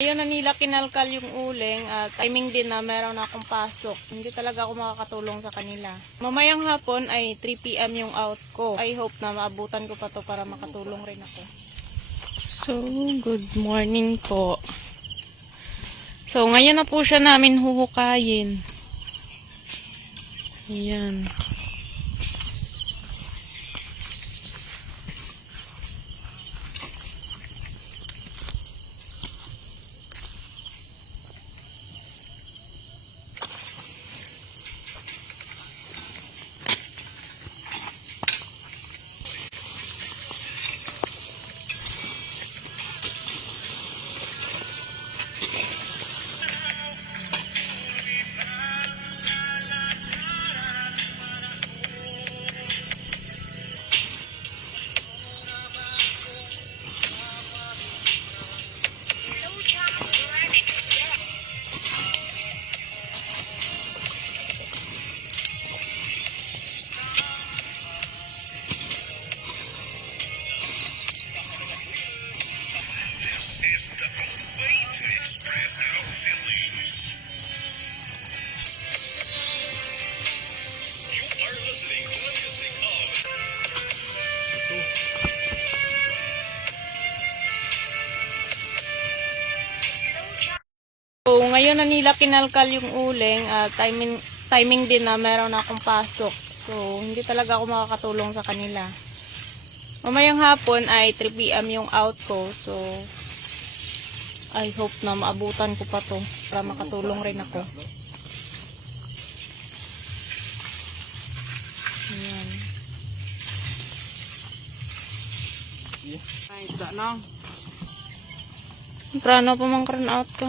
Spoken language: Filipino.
Ngayon na nila kinalkal yung uling at timing din na meron akong pasok. Hindi talaga ako makakatulong sa kanila. Mamayang hapon ay 3pm yung out ko. I hope na maabutan ko pa to para makatulong rin ako. So, good morning po. So, ngayon na po siya namin huhukayin. Ayan. Ngayon na nila kinalkal yung uling at timing, timing din na meron akong pasok. So, hindi talaga ako makakatulong sa kanila. Mamayang hapon ay 3pm yung out ko. So, I hope na maabutan ko pa to para makatulong rin ako. Ayan. Ay, isda na. Prano pa mang out ko.